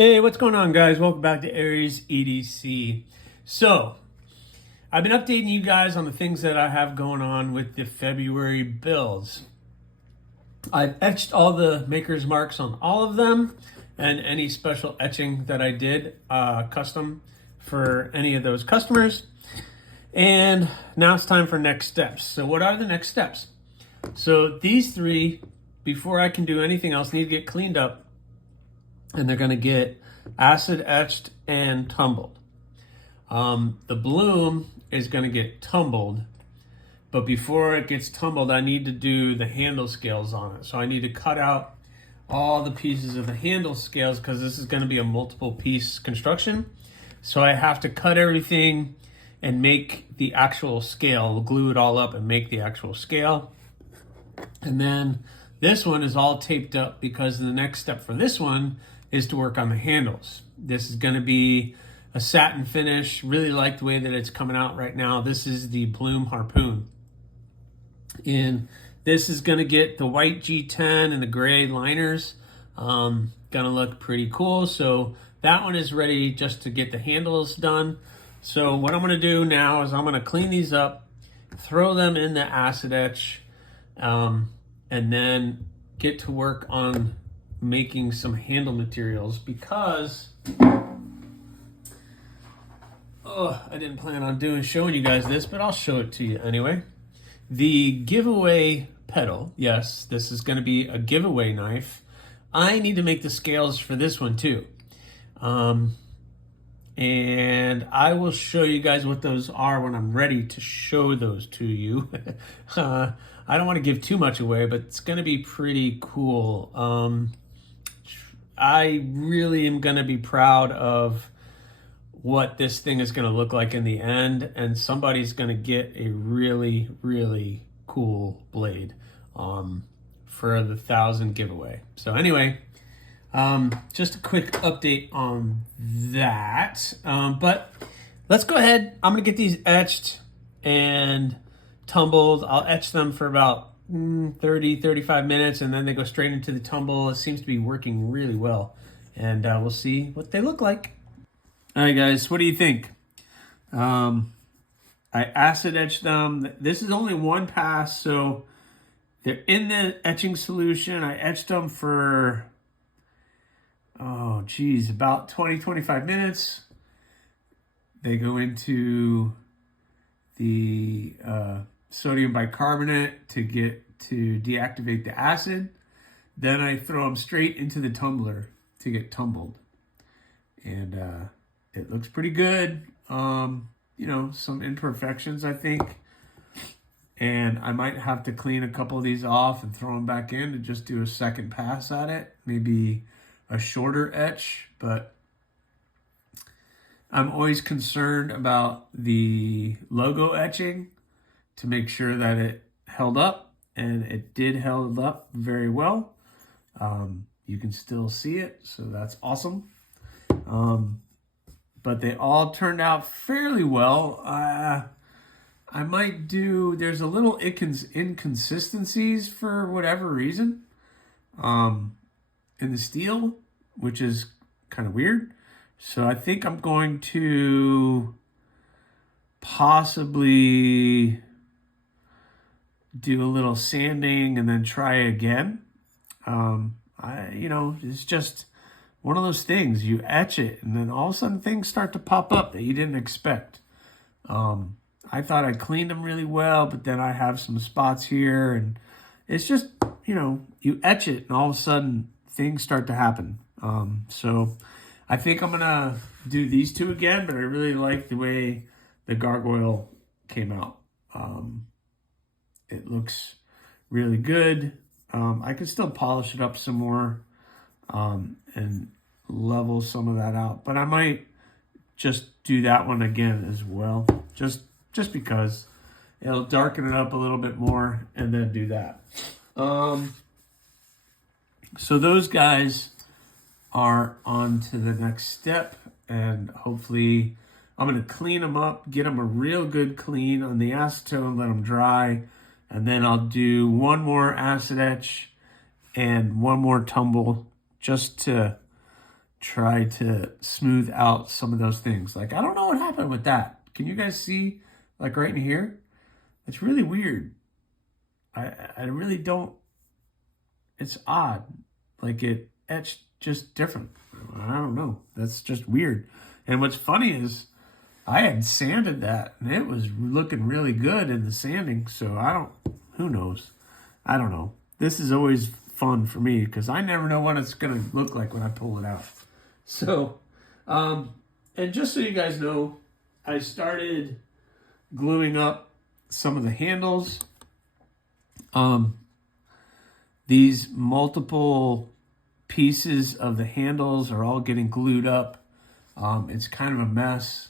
Hey, what's going on, guys? Welcome back to Aries EDC. So, I've been updating you guys on the things that I have going on with the February builds. I've etched all the maker's marks on all of them and any special etching that I did custom for any of those customers. And now it's time for next steps. So what are the next steps? So these three, before I can do anything else, need to get cleaned up, and they're going to get acid etched and tumbled. The bloom is going to get tumbled, but before it gets tumbled, I need to do the handle scales on it. So I need to cut out all the pieces of the handle scales because this is going to be a multiple piece construction. So I have to cut everything and make the actual scale, glue it all up and make the actual scale. And then this one is all taped up because the next step for this one is to work on the handles. This is going to be a satin finish. Really like the way that it's coming out right now. This is the Bloom Harpoon. And this is going to get the white G10 and the gray liners. Going to look pretty cool. So that one is ready just to get the handles done. So what I'm going to do now is I'm going to clean these up, throw them in the acid etch, and then get to work on making some handle materials because I didn't plan on showing you guys this, but I'll show it to you anyway. The giveaway pedal, yes, this is going to be a giveaway knife. I need to make the scales for this one too. And I will show you guys what those are when I'm ready to show those to you. I don't want to give too much away, but it's going to be pretty cool. I really am going to be proud of what this thing is going to look like in the end, and somebody's going to get a really, really cool blade for the 1,000 giveaway. So anyway, just a quick update on that. But let's go ahead. I'm going to get these etched and tumbled. I'll etch them for about 30-35 minutes, and then they go straight into the tumble. It seems to be working really well, and we'll see what they look like. All right, guys, what do you think? I acid etched them. This is only one pass, so they're in the etching solution. I etched them for about 20-25 minutes. They go into the sodium bicarbonate to deactivate the acid. Then I throw them straight into the tumbler to get tumbled. And it looks pretty good. Some imperfections, I think. And I might have to clean a couple of these off and throw them back in to just do a second pass at it. Maybe a shorter etch, but I'm always concerned about the logo etching to make sure that it held up, and it did held up very well. You can still see it, so that's awesome. But they all turned out fairly well. I might there's a little inconsistencies for whatever reason in the steel, which is kind of weird. So I think I'm going to possibly do a little sanding and then try again. It's just one of those things. You etch it, and then all of a sudden things start to pop up that you didn't expect. I thought I cleaned them really well, but then I have some spots here, and it's just, you etch it, and all of a sudden things start to happen. So I think I'm going to do these two again, but I really like the way the gargoyle came out. It looks really good. I can still polish it up some more and level some of that out, but I might just do that one again as well, just because it'll darken it up a little bit more, and then do that. So those guys are on to the next step, and hopefully I'm going to clean them up, get them a real good clean on the acetone, let them dry, and then I'll do one more acid etch and one more tumble just to try to smooth out some of those things. Like, I don't know what happened with that. Can you guys see, like right in here? It's really weird. I really don't, it's odd. Like it etched just different. I don't know. That's just weird. And what's funny is I had sanded that and it was looking really good in the sanding. So who knows? I don't know. This is always fun for me because I never know what it's going to look like when I pull it out. So, and just so you guys know, I started gluing up some of the handles. These multiple pieces of the handles are all getting glued up. It's kind of a mess.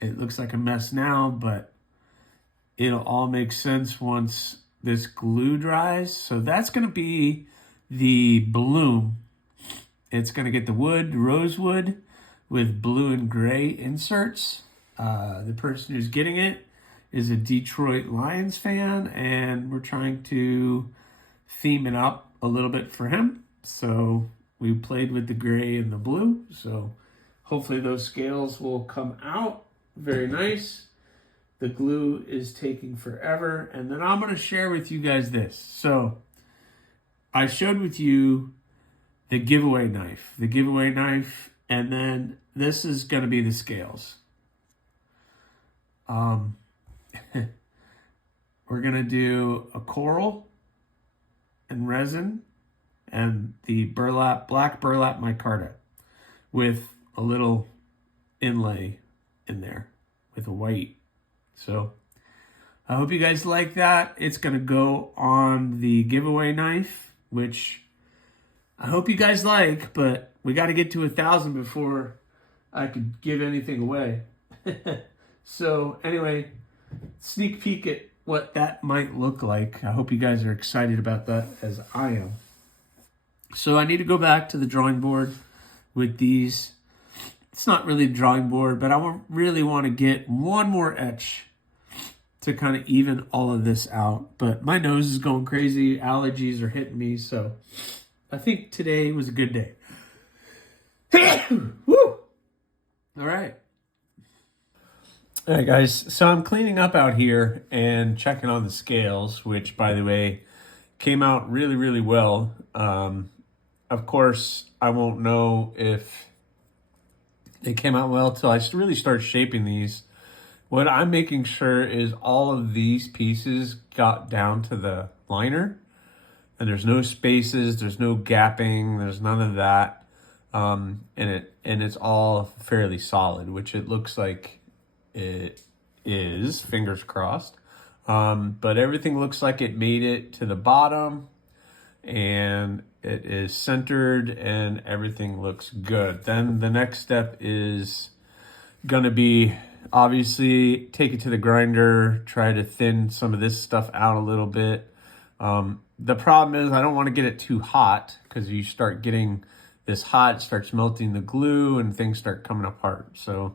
It looks like a mess now, but it'll all make sense once this glue dries. So that's going to be the bloom. It's going to get the wood, rosewood, with blue and gray inserts. The person who's getting it is a Detroit Lions fan, and we're trying to theme it up a little bit for him. So we played with the gray and the blue. So hopefully those scales will come out very nice. The glue is taking forever. And then I'm going to share with you guys this. So I showed with you the giveaway knife. And then this is going to be the scales. We're going to do a coral and resin and the black burlap micarta with a little inlay in there with a white. So I hope you guys like that. It's going to go on the giveaway knife, which I hope you guys like, but we got to get to 1,000 before I could give anything away. So anyway, sneak peek at what that might look like. I hope you guys are excited about that as I am. So I need to go back to the drawing board with these. It's not really a drawing board, but I really want to get one more etch to kind of even all of this out. But my nose is going crazy. Allergies are hitting me. So I think today was a good day. Woo! All right. All right, guys. So I'm cleaning up out here and checking on the scales, which, by the way, came out really, really well. Of course, I won't know if they came out well till I really start shaping these. What I'm making sure is all of these pieces got down to the liner, and there's no spaces, there's no gapping, there's none of that, and it's all fairly solid, which it looks like it is, fingers crossed. But everything looks like it made it to the bottom, and it is centered, and everything looks good. Then the next step is gonna be obviously take it to the grinder, try to thin some of this stuff out a little bit. The problem is I don't want to get it too hot, because you start getting this hot, it starts melting the glue and things start coming apart. So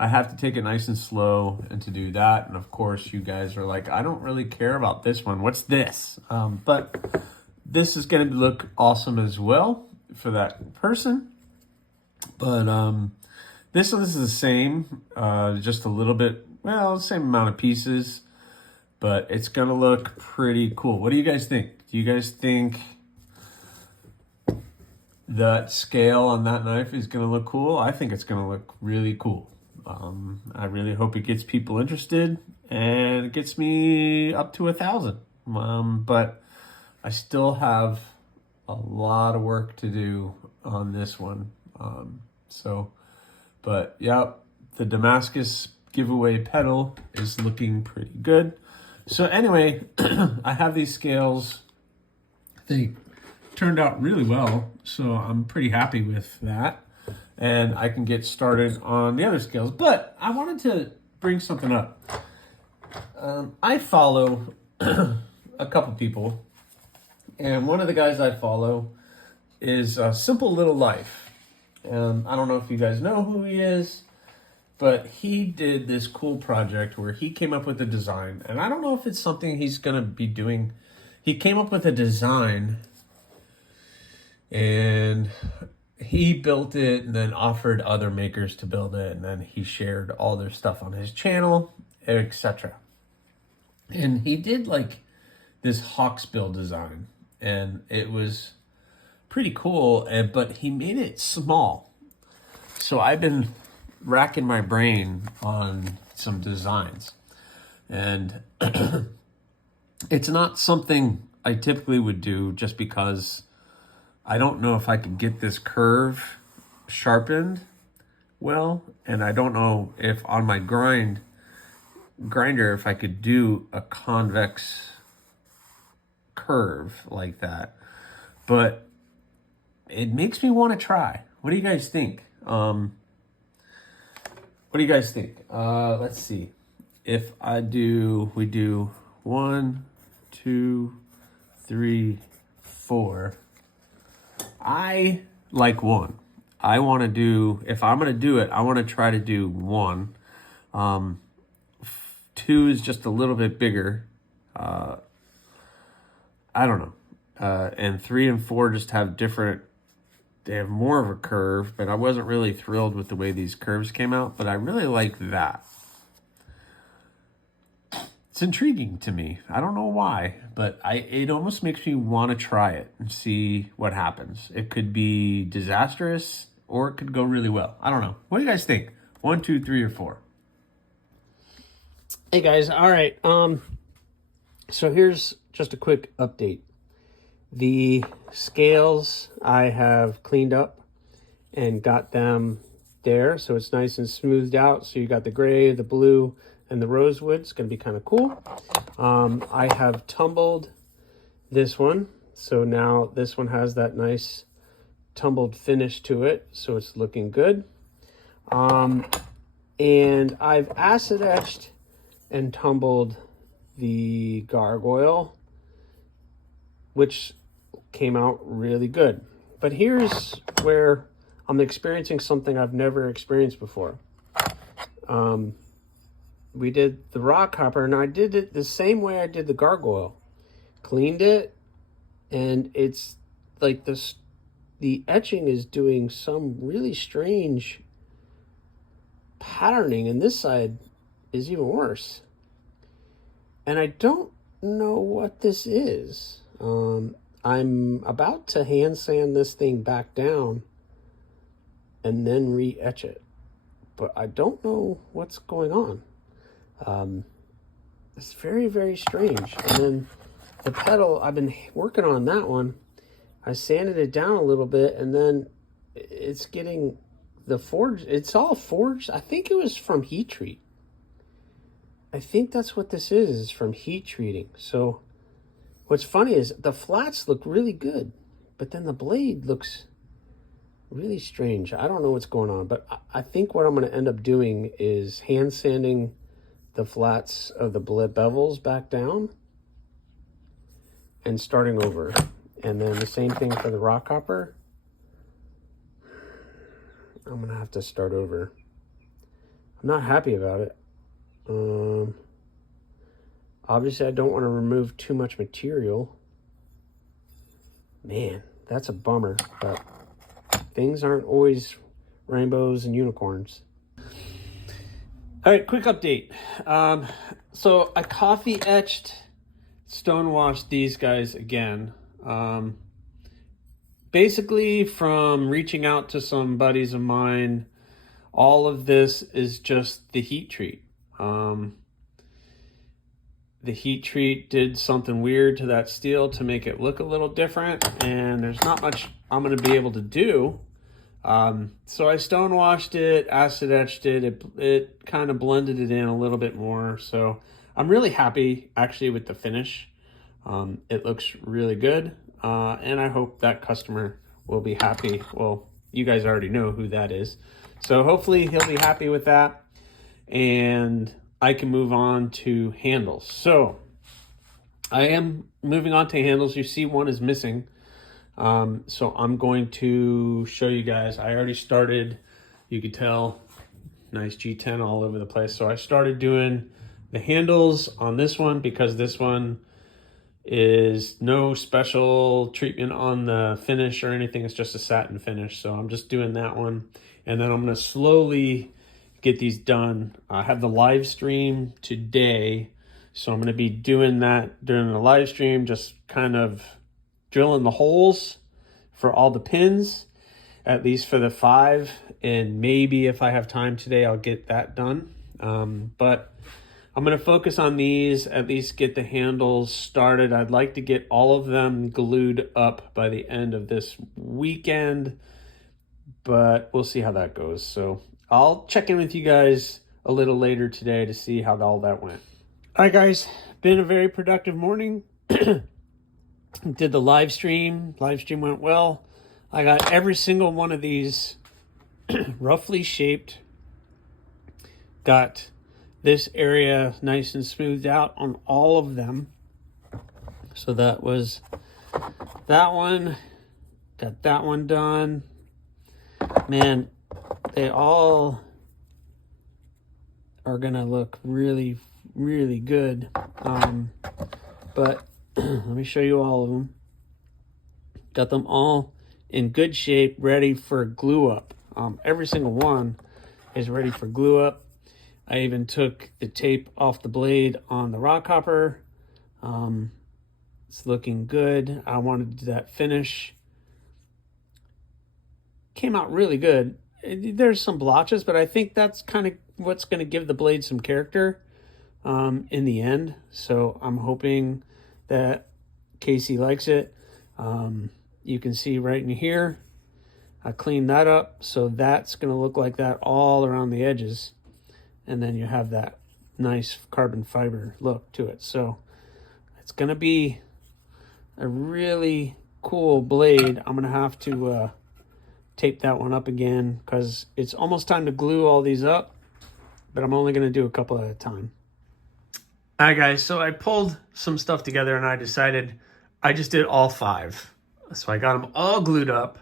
I have to take it nice and slow and to do that. And of course you guys are like, I don't really care about this one. What's this? But this is going to look awesome as well for that person. But this one is the same, just a little bit, well, the same amount of pieces, but it's going to look pretty cool. What do you guys think? Do you guys think that scale on that knife is going to look cool? I think it's going to look really cool. I really hope it gets people interested and it gets me up to 1,000. But I still have a lot of work to do on this one. But yeah, the Damascus giveaway pedal is looking pretty good. So anyway, I have these scales. They turned out really well, so I'm pretty happy with that. And I can get started on the other scales. But I wanted to bring something up. I follow a couple people, and one of the guys I follow is Simple Little Life. I don't know if you guys know who he is, but he did this cool project where he came up with a design. And I don't know if it's something he's going to be doing. He came up with a design, and he built it and then offered other makers to build it, and then he shared all their stuff on his channel, etc. And he did like this hawksbill design, and it was pretty cool, but he made it small. So I've been racking my brain on some designs, and it's not something I typically would do just because I don't know if I could get this curve sharpened well, and I don't know if on my grinder if I could do a convex curve like that. But it makes me want to try. What do you guys think? Let's see. If we do 1, 2, 3, 4. I like 1. I want to do, if I'm going to do it, I want to try to do 1. 2 is just a little bit bigger. I don't know. And 3 and 4 just have different, they have more of a curve, but I wasn't really thrilled with the way these curves came out, but I really like that. It's intriguing to me. I don't know why, but it almost makes me want to try it and see what happens. It could be disastrous or it could go really well. I don't know. What do you guys think? 1, 2, 3, or 4? Hey guys, all right. So here's just a quick update. The scales I have cleaned up and got them there, so it's nice and smoothed out. So you got the gray, the blue, and the rosewood. It's going to be kind of cool. I have tumbled this one, so now this one has that nice tumbled finish to it, so it's looking good. And I've acid etched and tumbled the gargoyle, which came out really good. But here's where I'm experiencing something I've never experienced before. We did the rock hopper, and I did it the same way I did the gargoyle. Cleaned it, and it's like this, the etching is doing some really strange patterning, and this side is even worse. And I don't know what this is. I'm about to hand sand this thing back down and then re-etch it, but I don't know what's going on. It's very, very strange. And then the pedal, I've been working on that one. I sanded it down a little bit, and then it's getting the forge. It's all forged. I think it was from heat treat. I think that's what this is from heat treating. So what's funny is the flats look really good, but then the blade looks really strange. I don't know what's going on, but I think what I'm going to end up doing is hand sanding the flats of the bevels back down and starting over. And then the same thing for the rock hopper. I'm going to have to start over. I'm not happy about it. Obviously, I don't want to remove too much material. Man, that's a bummer, but things aren't always rainbows and unicorns. All right, quick update. So I coffee etched, stone washed these guys again. Basically, from reaching out to some buddies of mine, all of this is just the heat treat. The heat treat did something weird to that steel to make it look a little different, and there's not much I'm going to be able to do. So I stone washed it, acid etched it. It kind of blended it in a little bit more. So I'm really happy actually with the finish. It looks really good. And I hope that customer will be happy. Well, you guys already know who that is. So hopefully he'll be happy with that. And I can move on to handles. So I am moving on to handles. You see one is missing. So I'm going to show you guys. I already started, you could tell, nice G10 all over the place. So I started doing the handles on this one because this one is no special treatment on the finish or anything. It's just a satin finish. So I'm just doing that one. And then I'm going to slowly get these done. I have the live stream today. So I'm going to be doing that during the live stream, just kind of drilling the holes for all the pins, at least for the 5. And maybe if I have time today, I'll get that done. But I'm going to focus on these, at least get the handles started. I'd like to get all of them glued up by the end of this weekend, but we'll see how that goes. So I'll check in with you guys a little later today to see how all that went. All right, guys, been a very productive morning. Did the live stream. Live stream went well. I got every single one of these roughly shaped. Got this area nice and smoothed out on all of them. So that was that one. Got that one done. Man, they all are gonna look really, really good. But let me show you all of them. Got them all in good shape, ready for glue up. Every single one is ready for glue up. I even took the tape off the blade on the rock hopper. It's looking good. I wanted that finish. Came out really good. There's some blotches, but I think that's kind of what's going to give the blade some character in the end. So I'm hoping that Casey likes it. You can see right in here, I cleaned that up. So that's going to look like that all around the edges. And then you have that nice carbon fiber look to it. So it's going to be a really cool blade. I'm going to have to tape that one up again because it's almost time to glue all these up. But I'm only going to do a couple at a time. All right, guys. So I pulled some stuff together and I decided I just did all 5. So I got them all glued up.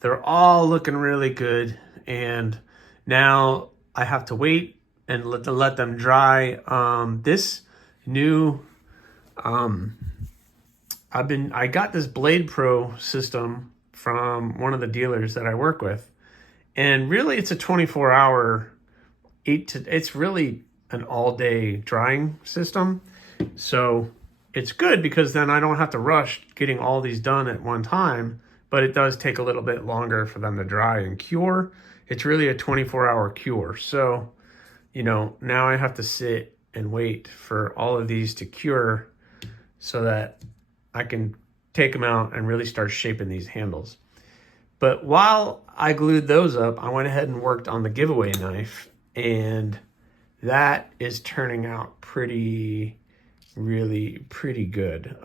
They're all looking really good. And now I have to wait and let them dry. This new, I got this Blade Pro system from one of the dealers that I work with, and really it's a 24-hour, it's really an all-day drying system. So it's good because then I don't have to rush getting all these done at one time, but it does take a little bit longer for them to dry and cure. It's really a 24-hour cure. So now I have to sit and wait for all of these to cure so that I can take them out and really start shaping these handles. But while I glued those up, I went ahead and worked on the giveaway knife, and that is turning out really pretty good.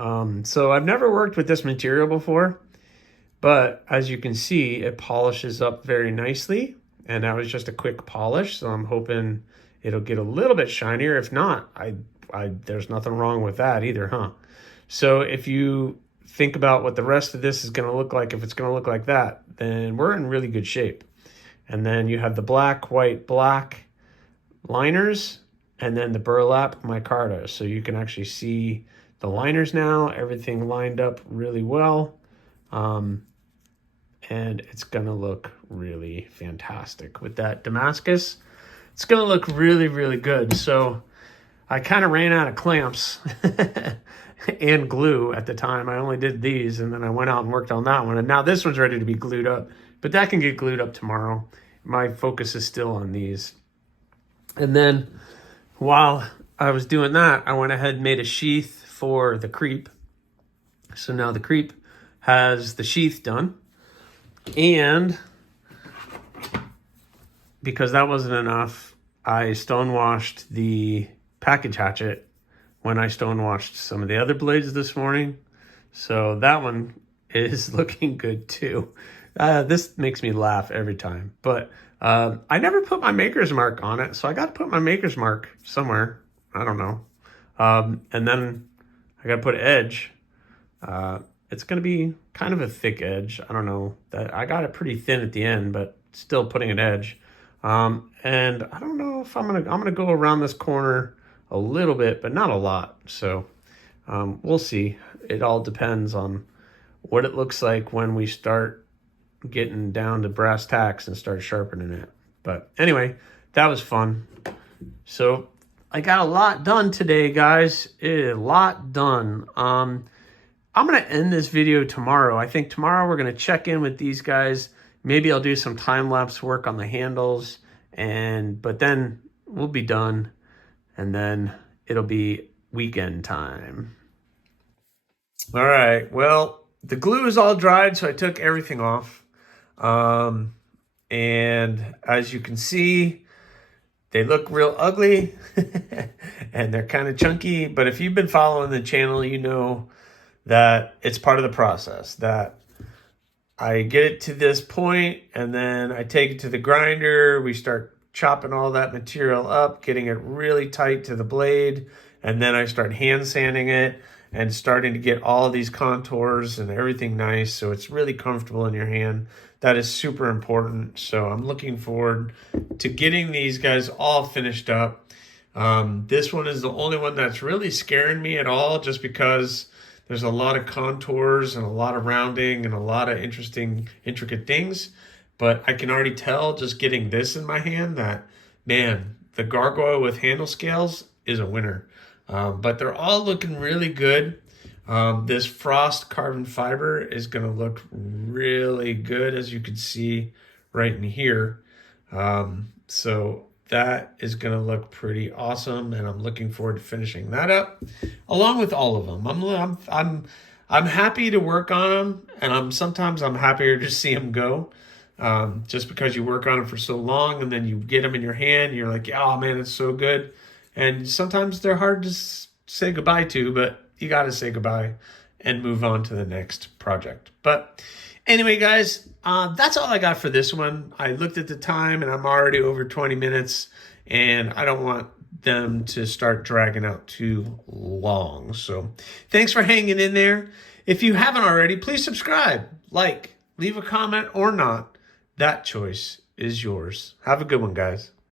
So I've never worked with this material before, but as you can see, it polishes up very nicely, and that was just a quick polish. So I'm hoping it'll get a little bit shinier. If not, there's nothing wrong with that either, huh? So if you think about what the rest of this is going to look like, if it's going to look like that, then we're in really good shape. And then you have the black, white, black liners, and then the burlap micarta. So you can actually see the liners now, everything lined up really well. And it's going to look really fantastic with that Damascus. It's going to look really good. So I kind of ran out of clamps and glue at the time. I only did these, and then I went out and worked on that one. And now this one's ready to be glued up, but that can get glued up tomorrow. My focus is still on these. And then while I was doing that, I went ahead and made a sheath for the creep. So now the creep has the sheath done. And because that wasn't enough, I stonewashed the package hatchet when I stonewashed some of the other blades this morning. So that one is looking good too. This makes me laugh every time. But I never put my maker's mark on it, so I got to put my maker's mark somewhere. I don't know. And then I got to put edge. It's going to be kind of a thick edge. I don't know. That I got it pretty thin at the end, but still putting an edge. And I don't know if I'm gonna go around this corner a little bit, but not a lot. So We'll see. It all depends on what it looks like when we start getting down to brass tacks and start sharpening it. But anyway, that was fun. So I got a lot done today, guys. A lot done. I'm going to end this video tomorrow. I think tomorrow we're going to check in with these guys. Maybe I'll do some time-lapse work on the handles, but then we'll be done, and then it'll be weekend time. All right, well, the glue is all dried, so I took everything off. And as you can see, they look real ugly, and they're kind of chunky, but if you've been following the channel, you know that it's part of the process, that I get it to this point and then I take it to the grinder. We start chopping all that material up, getting it really tight to the blade. And then I start hand sanding it and starting to get all of these contours and everything nice, so it's really comfortable in your hand. That is super important. So I'm looking forward to getting these guys all finished up. This one is the only one that's really scaring me at all, just because there's a lot of contours and a lot of rounding and a lot of intricate things. But I can already tell, just getting this in my hand, that, man, the gargoyle with handle scales is a winner. But they're all looking really good. This frost carbon fiber is going to look really good, as you can see right in here. So that is going to look pretty awesome, and I'm looking forward to finishing that up, along with all of them. I'm happy to work on them, and sometimes I'm happier to see them go. Just because you work on them for so long, and then you get them in your hand, and you're like, oh man, it's so good. And sometimes they're hard to say goodbye to, but you got to say goodbye and move on to the next project. But anyway, guys, that's all I got for this one. I looked at the time and I'm already over 20 minutes, and I don't want them to start dragging out too long. So thanks for hanging in there. If you haven't already, please subscribe, like, leave a comment or not. That choice is yours. Have a good one, guys.